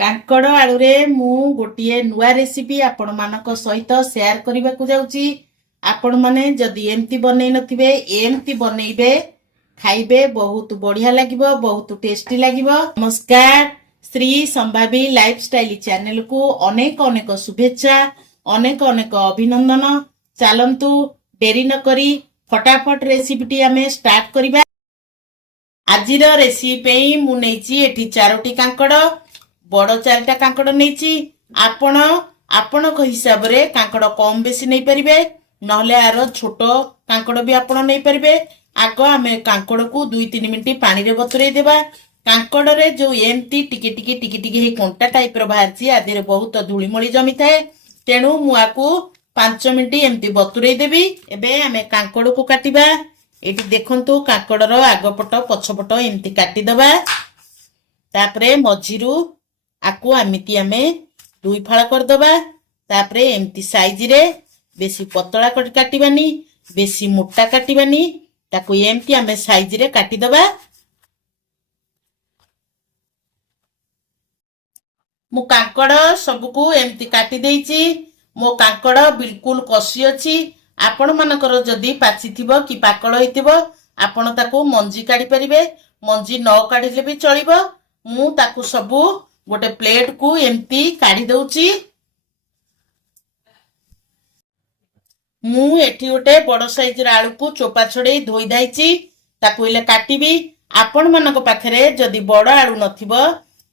କାଙ୍କଡ଼ ଆଳୁରେ ମୁଁ ଗୋଟିଏ ନୂଆ ରେସିପି ଆପଣମାନଙ୍କ ସହିତ ସେୟାର କରିବାକୁ ଯାଉଛି। ଆପଣମାନେ ଯଦି ଏମିତି ବନେଇ ନଥିବେ ଏମିତି ବନେଇବେ, ଖାଇବେ, ବହୁତ ବଢିଆ ଲାଗିବ, ବହୁତ ଟେଷ୍ଟି ଲାଗିବ। ନମସ୍କାର, ଶ୍ରୀ ସମ୍ଭାବୀ ଲାଇଫଷ୍ଟାଇଲ ଚ୍ୟାନେଲକୁ ଅନେକ ଅନେକ ଶୁଭେଚ୍ଛା, ଅନେକ ଅନେକ ଅଭିନନ୍ଦନ। ଚାଲନ୍ତୁ ଡେରି ନ କରି ଫଟାଫଟ ରେସିପିଟି ଆମେ ଷ୍ଟାର୍ଟ କରିବା। ଆଜିର ରେସିପି ପାଇଁ ମୁଁ ନେଇଛି ଏଠି 4ଟି କାଙ୍କଡ଼, ବଡ଼ 4ଟା କାଙ୍କଡ଼ ନେଇଛି। ଆପଣ ଆପଣଙ୍କ ହିସାବରେ କାଙ୍କଡ଼ କମ ବେଶୀ ନେଇପାରିବେ, ନହେଲେ ଆର ଛୋଟ କାଙ୍କଡ଼ ବି ଆପଣ ନେଇପାରିବେ। ଆଗ ଆମେ କାଙ୍କଡ଼କୁ 2-3 ମିନିଟ୍ ପାଣିରେ ବତୁରେଇ ଦେବା। କାଙ୍କଡ଼ରେ ଯୋଉ ଏମିତି ଟିକେ ଟିକେ ଟିକେ ଟିକେ ହେଇ କଣ୍ଟା ଟାଇପର ବାହାରିଛି, ଆ ଦେହରେ ବହୁତ ଧୂଳିମଳି ଜମିଥାଏ। ତେଣୁ ମୁଁ ଆକୁ 5 ମିନିଟ୍ ଏମିତି ବତୁରେଇ ଦେବି। ଏବେ ଆମେ କାଙ୍କଡ଼କୁ କାଟିବା। ଏଠି ଦେଖନ୍ତୁ କାଙ୍କଡ଼ର ଆଗପଟ ପଛପଟ ଏମିତି କାଟିଦବା। ତାପରେ ମଝିରୁ ଆକୁ ଏମିତି ଆମେ 2 ଫାଳ କରିଦବା। ତାପରେ ଏମିତି ସାଇଜରେ, ବେଶୀ ପତଳା କରି କାଟିବାନି, ବେଶୀ ମୋଟା କାଟିବାନି, ତାକୁ ଏମିତି ଆମେ ସାଇଜରେ କାଟିଦବା। ମୁଁ କାଙ୍କଡ଼ ସବୁକୁ ଏମିତି କାଟି ଦେଇଛି। ମୋ କାଙ୍କଡ଼ ବିଲକୁଲ କଷି ଅଛି। ଆପଣମାନଙ୍କର ଯଦି ପାଚିଥିବ କି ପାକଳ ହେଇଥିବ ଆପଣ ତାକୁ ମଞ୍ଜି କାଢି ପାରିବେ, ମଞ୍ଜି ନ କାଢିଲେ ବି ଚଳିବ। ମୁଁ ତାକୁ ସବୁ ଗୋଟେ ପ୍ଲେଟକୁ ଏମିତି କାଢି ଦଉଛି। ମୁଁ ଏଠି ଗୋଟେ ବଡ଼ ସାଇଜର ଆଳୁକୁ ଚୋପା ଛଡେଇ ଧୋଇ ଦେଇଛି, ତାକୁ ହେଲେ କାଟିବି। ଆପଣମାନଙ୍କ ପାଖରେ ଯଦି ବଡ଼ ଆଳୁ ନଥିବ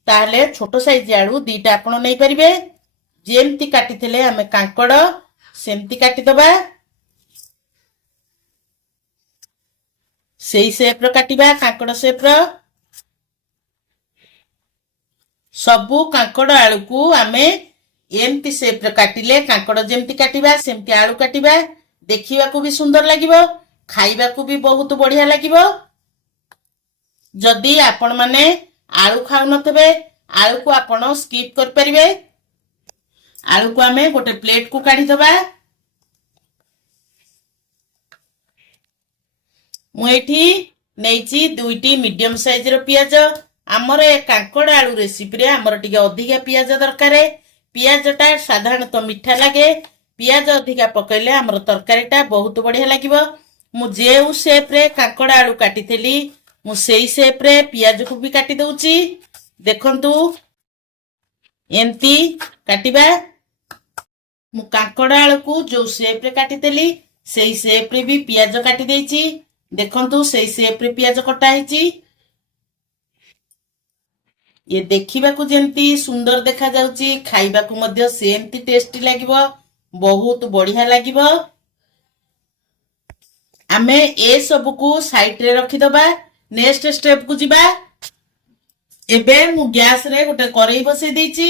ତାହେଲେ ଛୋଟ ସାଇଜ ଆଳୁ 2ଟା ଆପଣ ନେଇପାରିବେ। ଯେମିତି କାଟିଥିଲେ ଆମେ କାଙ୍କଡ଼ ସେମିତି କାଟିଦବା। ସେଇ ସେପର କାଟିବା, କାଙ୍କଡ଼ ସେପର। ସବୁ କାଙ୍କଡ଼ ଆଳୁକୁ ଆମେ ଏମିତି ସେପର କାଟିଲେ, କାଙ୍କଡ଼ ଯେମିତି କାଟିବା ସେମିତି ଆଳୁ କାଟିବା। ଦେଖିବାକୁ ବି ସୁନ୍ଦର ଲାଗିବ, ଖାଇବାକୁ ବି ବହୁତ ବଢିଆ ଲାଗିବ। ଯଦି ଆପଣମାନେ ଆଳୁ ଖାଉନଥିବେ ଆଳୁକୁ ଆପଣ ସ୍କିପ୍ କରିପାରିବେ। ଆଳୁକୁ ଆମେ ଗୋଟେ ପ୍ଲେଟକୁ କାଢିଦବା। ମୁଁ ଏଠି ନେଇଛି 2ଟି ମିଡିୟମ ସାଇଜର ପିଆଜ। ଆମର ଏ କାଙ୍କଡ଼ ଆଳୁ ରେସିପିରେ ଆମର ଟିକେ ଅଧିକା ପିଆଜ ଦରକାର। ପିଆଜଟା ସାଧାରଣତଃ ମିଠା ଲାଗେ, ପିଆଜ ଅଧିକା ପକେଇଲେ ଆମର ତରକାରୀଟା ବହୁତ ବଢିଆ ଲାଗିବ। ମୁଁ ଯେଉଁ ସେପରେ କାଙ୍କଡ଼ ଆଳୁ କାଟିଥିଲି ମୁଁ ସେଇ ସେପରେ ପିଆଜକୁ ବି କାଟି ଦଉଛି। ଦେଖନ୍ତୁ ଏମିତି କାଟିବା। ମୁଁ କାଙ୍କଡ଼ ଆଳୁକୁ ଯୋଉ ସେପରେ କାଟିଥିଲି ସେଇ ସେପରେ ବି ପିଆଜ କାଟି ଦେଇଛି। ଦେଖନ୍ତୁ ସେଇ ସେପରେ ପିଆଜ କଟା ହେଇଛି। ଇଏ ଦେଖିବାକୁ ଯେମିତି ସୁନ୍ଦର ଦେଖାଯାଉଛି, ଖାଇବାକୁ ମଧ୍ୟ ସେମିତି ଟେଷ୍ଟି ଲାଗିବ, ବହୁତ ବଢିଆ ଲାଗିବ। ଆମେ ଏ ସବୁକୁ ସାଇଡରେ ରଖିଦବା। ନେକ୍ସଟ ଷ୍ଟେପକୁ ଯିବା। ଏବେ ମୁଁ ଗ୍ୟାସରେ ଗୋଟେ କରେଇ ବସେଇ ଦେଇଛି।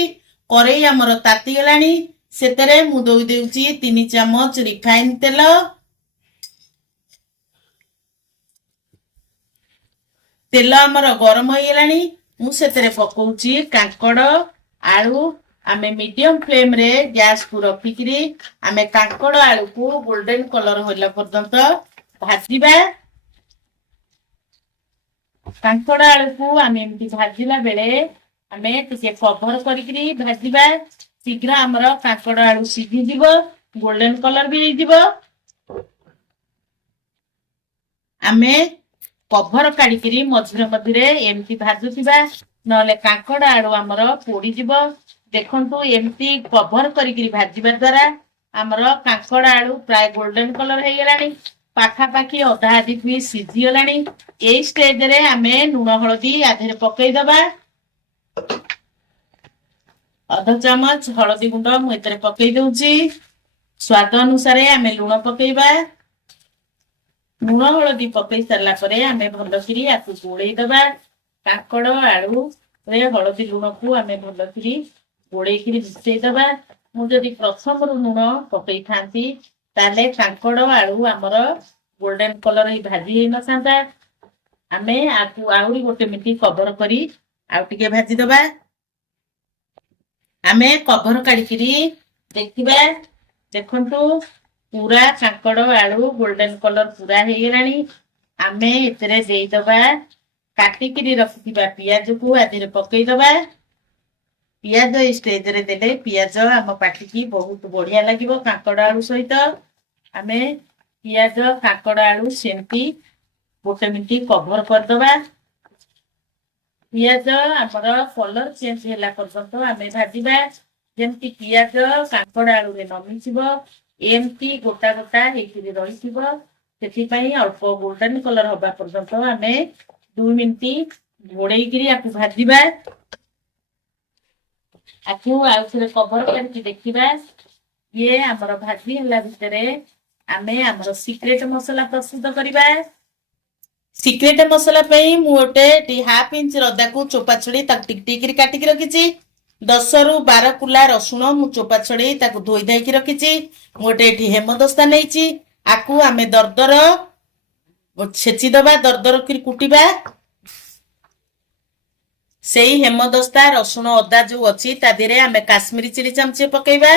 କରେଇ ଆମର ତାତି ଗଲାଣି। ସେଥିରେ ମୁଁ ଦେଉଛି 3 ଚାମଚ ରିଫାଇନ ତେଲ। ତେଲ ଆମର ଗରମ ହେଇଗଲାଣି। ମୁଁ ସେଥିରେ ପକଉଛି କାଙ୍କଡ଼ ଆଳୁ। ଆମେ ମିଡିୟମ ଫ୍ଲେମରେ ଗ୍ୟାସକୁ ରଖିକିରି ଆମେ କାଙ୍କଡ଼ ଆଳୁକୁ ଗୋଲ୍ଡେନ କଲର ହେଲା ପର୍ଯ୍ୟନ୍ତ ଭାଜିବା। କାଙ୍କଡ଼ ଆଳୁକୁ ଆମେ ଏମିତି ଭାଜିଲା ବେଳେ ଆମେ ଟିକେ କଭର କରିକିରି ଭାଜିବା। ଶୀଘ୍ର ଆମର କାଙ୍କଡ଼ ଆଳୁ ସିଝିଯିବ, ଗୋଲ୍ଡେନ କଲର ବି ହେଇଯିବ। ଆମେ କଭର କାଢିକିରି ମଝିରେ ମଝିରେ ଏମିତି ଭାଜୁଥିବା, ନହେଲେ କାଙ୍କଡ଼ ଆଳୁ ଆମର ପୋଡିଯିବ। ଦେଖନ୍ତୁ ଏମିତି କଭର କରିକିରି ଭାଜିବା ଦ୍ୱାରା ଆମର କାଙ୍କଡ଼ ଆଳୁ ପ୍ରାୟ ଗୋଲ୍ଡେନ କଲର ହେଇଗଲାଣି, ପାଖାପାଖି ଅଧା ଅଧି ବି ସିଝିଗଲାଣି। ଏଇ ଷ୍ଟେଜରେ ଆମେ ଲୁଣ ହଳଦୀ ଆ ଦେହରେ ପକେଇଦବା। ଅଧ ଚାମଚ ହଳଦୀ ଗୁଣ୍ଡ ମୁଁ ଏଥିରେ ପକେଇ ଦଉଛି। ସ୍ୱାଦ ଅନୁସାରେ ଆମେ ଲୁଣ ପକେଇବା। ଲୁଣ ହଳଦୀ ପକେଇ ସାରିଲା ପରେ ଆମେ ଭଲକିରି ଆକୁ ଗୋଳେଇଦବା। କାଙ୍କଡ଼ ଆଳୁରେ ହଳଦୀ ଲୁଣକୁ ଆମେ ଭଲକିରି ଗୋଳେଇକିରି ମିଶେଇଦବା। ମୁଁ ଯଦି ପ୍ରଥମରୁ ଲୁଣ ପକେଇଥାନ୍ତି ତାହେଲେ କାଙ୍କଡ଼ ଆଳୁ ଆମର ଗୋଲ୍ଡେନ କଲର ହେଇ ଭାଜି ହେଇନଥାନ୍ତା। ଆମେ ଆକୁ ଆହୁରି 1 ମିନିଟ୍ କଭର କରି ଆଉ ଟିକେ ଭାଜିଦବା। ଆମେ କଭର କାଢିକିରି ଦେଖିବା। ଦେଖନ୍ତୁ ପୁରା କାଙ୍କଡ଼ ଆଳୁ ଗୋଲ୍ଡେନ କଲର ପୁରା ହେଇଗଲାଣି। ଆମେ ଏଥିରେ ଦେଇଦବା କାଟିକିରି ରଖିଥିବା ପିଆଜକୁ ଆ ଦେହରେ ପକେଇଦବା। पियाज स्टेज रे देले पियाज आम पाटी की बहुत बढ़िया लगिवो कांकड़ आलू सहित आमे पियाज कांकड़ आलू सेमती गोटे मिनिट कभर करदबा पियाज आमर कलर चेंज होला पर्यंत आमे भाजिबा जेमती पियाज कांकड़ आलू रे नमिजिबो एमती गोटा गोटा हेकिरि रहिथिबो सेथिपई अल्प गोल्डन कलर हबा पर्यंत आमे 2 मिनिट घोड़ेइकिरि आकु भाजिबा आकु आउथरे कभर करके देखिबा ये आमर भाजी होला भितरे आमे आमर सीक्रेट मसला प्रस्तुत करिबा सीक्रेट मसला पई मु गोटे हाफ इंच रदा को चोपा छड़ी ताक टिक टिक काटिक रखिछि 10 रु 12 कुला रसुण मु चोपा छड़ी ताक धोई धाइकी रखिछि गोटे हेमदस्ता नैछि आकु आमे दरदर छेची दबा दरदर कर कुटिबा सेही हेमदस्ता रसुण अदा जो अछि ता देरे आमे काश्मीरी चिली चमचे पकेइबा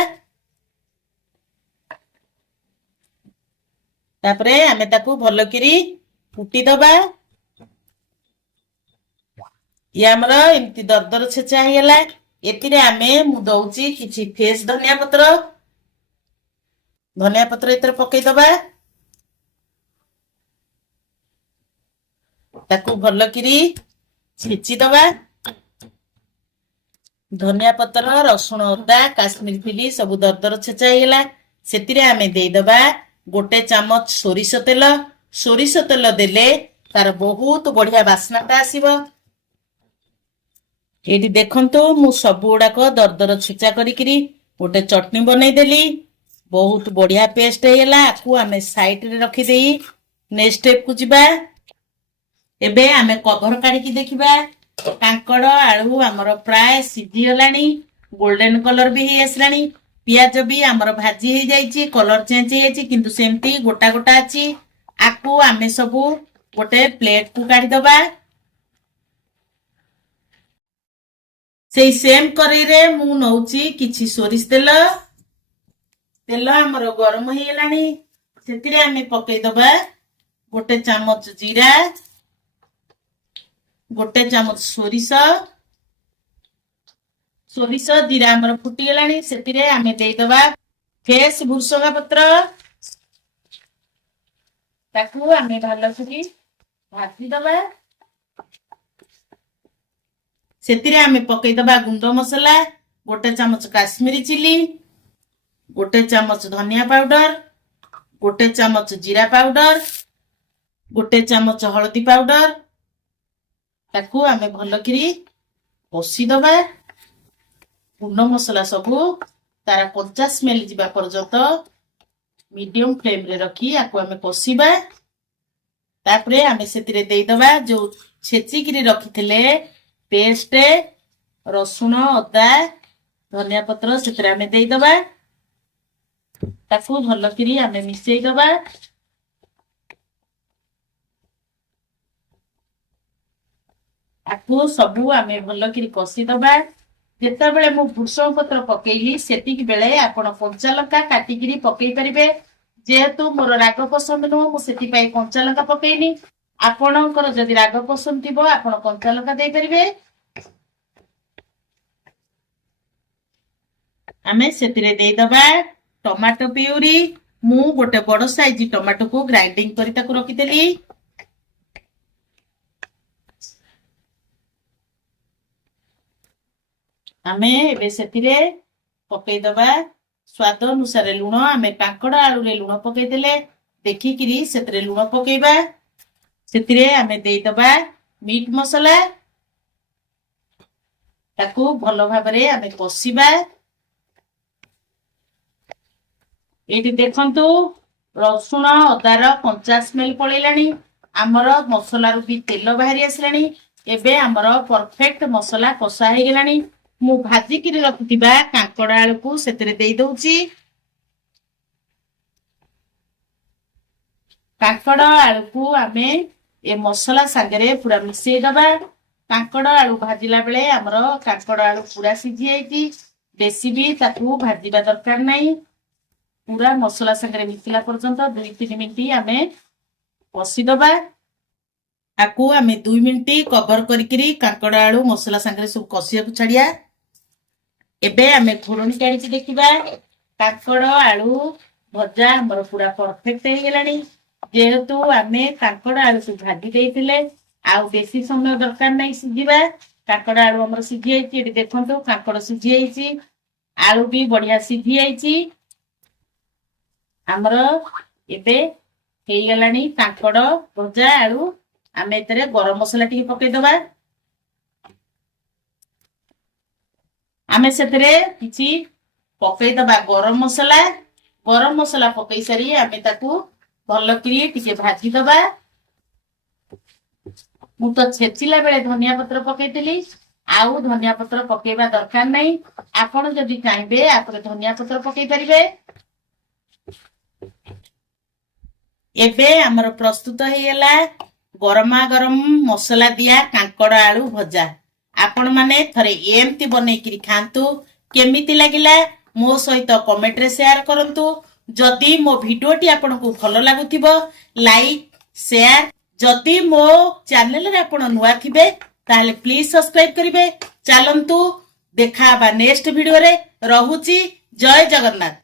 तापरे आमे ताकू भलो करी कुटी दबा या हमर एमती दरदर छेचा हेला एतिरे आमे मु दउची किछि फ्रेश धनिया पत्र एतर पकेइ दबा ताकू भलो करी छेची दबा धनिया पत्र रसुण अदा काश्मीर फिली सब दरदर छेचा हेला सेतिरे आमे देई दबा गोटे चामच सोरिष तेल देले तार बहुत बढ़िया बास्नाटा आसीबो एटी देखंतु मु सब गुड़ाक दरदर छेचा करिकिरी गोटे चटनी बनई देली बहुत बढ़िया पेस्ट हेला आकु आमे साइड रे रखी देई नेक्स्ट स्टेप कु जिबा एबे आमे कवर काढी की देखिबा कांकड़ आलू हमर प्राय सिद्धि हलानी गोल्डन कलर भी हे आसलानी पियाज भी हमर भाजी हे जाईची कलर चेंज हे जाईची किंतु सेमती गोटा गोटा अछि आकु आमे सबु गोटे प्लेट को काढी दबा सेई सेम करी रे मु नउची किछि सोरिष तेल हमर गरम हे लानी सेतिरे आमे पकेई दबा गोटे चामच जीरा गोटे चामच सोरिष जीरा हमर फुटी गेलानी सेतिरे आमे देई दबा फ्रेश भुसंगा पत्र ताकू आमे भालो करी भाजी दबा सेतिरे आमे पकेई दबा गुंड मसला गोटे चामच काश्मीरी चिली गोटे चामच धनिया पाउडर गोटे चामच जीरा पाउडर गोटे चामच हळदी पाउडर ताकू आमे भलो करी कसी दबा गुंड मसला सबू तारा कच्चा स्मेल जिबा पर्यंत मीडियम फ्लेम रे रखी आकु आमे कसीबा तापरे आमे सेतिरे देई दबा जो छेची किरी रखिथिले पेस्ट रसुण अदा धनिया पत्र सेतिरे आमे देई दबा ताकू भलो करी आमे मिसेई दबा आकु सबू आमे भलो करी कसी दबा जेता बेले मु भुसंग पत्र पकेइली सेतिक बेले आपण कंचा लंका काटिकिरी पकेई परिबे जेहेतु मोर राग पसंद नो मु सेति पई कंचा लंका पकेइनी आपणकर जदि राग पसंद थिबो आपण कंचा लंका देई परिबे आमे सेतिरे देई दबा टमाटो प्यूरी मु गोटे बड़ साइज टमाटो को ग्राइंडिंग करी ताकू रखी देली आमे एबे सेतिरे पकेई दबा स्वाद अनुसार लुण आमे कांकड़ आलू रे लुण पकेई देले देखि किरी सेतिरे लुण पकेइबा सेतिरे आमे देई दबा मीट मसला ताकू भलो भाबरे आमे कसीबा एटी देखंतु रसुण अदार कंचा स्मेल पळेलानी हमर मसला रु भी तेल बाहरी आसलानी एबे हमर परफेक्ट मसला कसा हे गेलानी मु भाजी किरी रखिथिबा कांकड़ आलू को सेतिरे देई दउची कांकड़ आलू को आमे ए मसला संगरे पूरा मिसेई दबा कांकड़ आलू भाजिला बेले हमर कांकड़ आलू पूरा सिझी जाईची बेसी भी ताकू भाजीबा दरकार नाही पूरा मसला संगरे मिसिला पर्यंत 2-3 मिनिट आमे कसी दबा आकु आमे 2 मिनिट कवर करिकिरी कांकड़ आलू मसला संगरे सब कसिया को छाड़िया एबे आमे घोड़णी काढिची देखिबा काकड़ आलू भजा हमर पूरा परफेक्ट हे गेलानी जेहेतु आमे काकड़ आलू को भाजी देइथिले आ बेसी समय दरकार नै सिझिबा काकड़ आलू हमर सिझि आइची एटी देखंतु काकड़ सिझि आइची आलू भी बढ़िया सिझि आइची हमर एबे हे गेलानी काकड़ भजा आलू आमे एतरे गरम मसला टिके पकै दबा आमे सेतरे किछि पकै दबा गरम मसला पकै सारी आमे ताकू भल करी टिके भाजी दबा मु तो छेचिला बेले धनिया पत्र पकैतली आउ धनिया पत्र पकेबा दरकार नै आपण जदि चाहबे आपरे धनिया पत्र पकै परिबे एबे हमर प्रस्तुत हे गेला गरमा गरम मसला दिया कांकड़ आलू भजा आपण माने थरे एमती बनै करी खांतु केमिति लागिला मो सहित कमेंट रे शेयर करंतु जदि मो वीडियोटी आपण को भलो लागुथिबो लाइक शेयर जदि मो चैनल रे आपण नुआ थिबे ताले प्लीज सब्सक्राइब करिवे चलंतु देखा बा नेक्स्ट वीडियो रे रहूची जय जगन्नाथ।